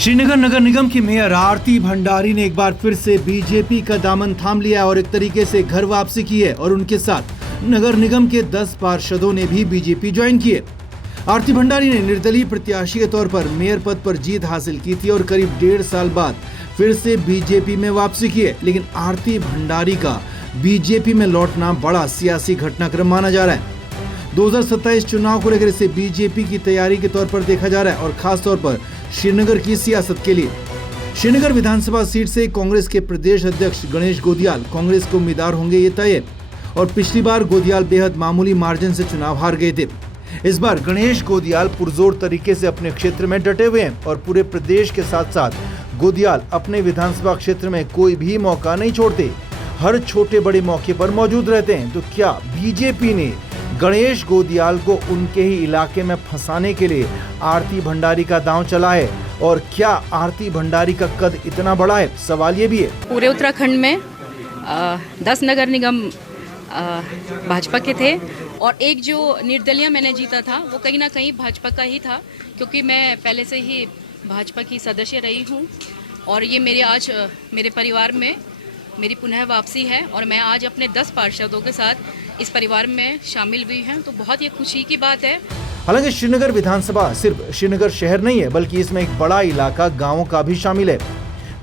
श्रीनगर नगर निगम की मेयर आरती भंडारी ने एक बार फिर से बीजेपी का दामन थाम लिया और एक तरीके से घर वापसी की है और उनके साथ नगर निगम के 10 पार्षदों ने भी बीजेपी ज्वाइन की है। आरती भंडारी ने निर्दलीय प्रत्याशी के तौर पर मेयर पद पर जीत हासिल की थी और करीब 1.5 साल बाद फिर से बीजेपी में वापसी की है। लेकिन आरती भंडारी का बीजेपी में लौटना बड़ा सियासी घटनाक्रम माना जा रहा है। 2027 चुनाव को लेकर इसे बीजेपी की तैयारी के तौर पर देखा जा रहा है और खास तौर पर श्रीनगर की सियासत के लिए। श्रीनगर विधानसभा सीट से कांग्रेस के प्रदेश अध्यक्ष गणेश गोदियाल कांग्रेस के उम्मीदवार होंगे, ये तय है। और पिछली बार गोदियाल बेहद मामूली मार्जिन से चुनाव हार गए थे। इस बार गणेश गोदियाल पुरजोर तरीके से अपने क्षेत्र में डटे हुए हैं और पूरे प्रदेश के साथ साथ गोदियाल अपने विधानसभा क्षेत्र में कोई भी मौका नहीं छोड़ते, हर छोटे बड़े मौके पर मौजूद रहते हैं। तो क्या बीजेपी ने गणेश गोदियाल को उनके ही इलाके में फंसाने के लिए आरती भंडारी का दांव चला है? और क्या आरती भंडारी का कद इतना बड़ा है? सवाल ये भी है। पूरे उत्तराखंड में 10 नगर निगम भाजपा के थे और एक जो निर्दलीय मैंने जीता था वो कहीं ना कहीं भाजपा का ही था, क्योंकि मैं पहले से ही भाजपा की सदस्य रही हूँ और ये मेरे परिवार में मेरी पुनः वापसी है और मैं आज अपने 10 पार्षदों के साथ इस परिवार में शामिल हुई हैं, तो बहुत ही खुशी की बात है। हालांकि श्रीनगर विधानसभा सिर्फ श्रीनगर शहर नहीं है, बल्कि इसमें एक बड़ा इलाका गांवों का भी शामिल है।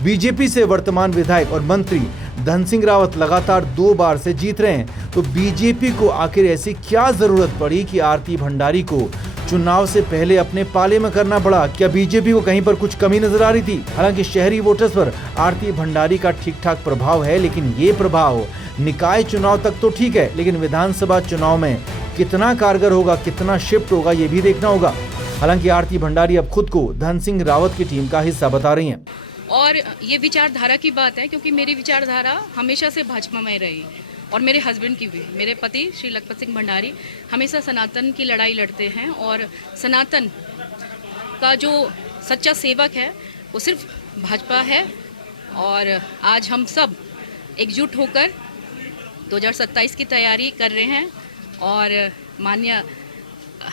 बीजेपी से वर्तमान विधायक और मंत्री धन सिंह रावत लगातार 2 बार से जीत रहे हैं, तो बीजेपी को आखिर ऐसी क्या जरूरत पड़ी कि आरती भंडारी को चुनाव से पहले अपने पाले में करना पड़ा? क्या बीजेपी को कहीं पर कुछ कमी नजर आ रही थी? हालांकि शहरी वोटर्स पर आरती भंडारी का ठीक ठाक प्रभाव है, लेकिन ये प्रभाव निकाय चुनाव तक तो ठीक है, लेकिन विधानसभा चुनाव में कितना कारगर होगा, कितना शिफ्ट होगा, ये भी देखना होगा। हालांकि आरती भंडारी अब खुद को धन सिंह रावत की टीम का हिस्सा बता रही हैं। और ये विचारधारा की बात है, क्योंकि मेरी विचारधारा हमेशा से भाजपा में रही और मेरे हस्बैंड की भी। मेरे पति श्री लखपत सिंह भंडारी हमेशा सनातन की लड़ाई लड़ते हैं और सनातन का जो सच्चा सेवक है वो सिर्फ भाजपा है। और आज हम सब एकजुट होकर 2027 की तैयारी कर रहे हैं और माननीय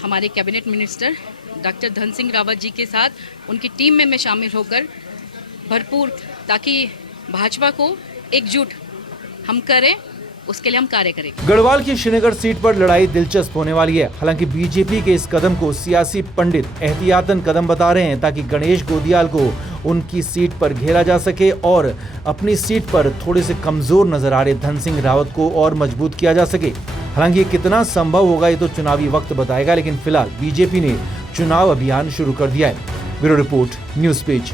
हमारे cabinet minister doctor Dhan Singh Rawat ji के साथ उनकी टीम में मैं शामिल होकर भरपूर, ताकि भाजपा को एकजुट हम करें, उसके लिए हम कार्य करेंगे। गढ़वाल की श्रीनगर सीट पर लड़ाई दिलचस्प होने वाली है। हालांकि बीजेपी के इस कदम को सियासी पंडित एहतियातन कदम बता रहे हैं, ताकि गणेश गोदियाल को उनकी सीट पर घेरा जा सके और अपनी सीट पर थोड़े से कमजोर नजर आ रहे धन सिंह रावत को और मजबूत किया जा सके। हालांकि ये कितना संभव होगा ये तो चुनावी वक्त बताएगा, लेकिन फिलहाल बीजेपी ने चुनाव अभियान शुरू कर दिया है। Bureau report, news page.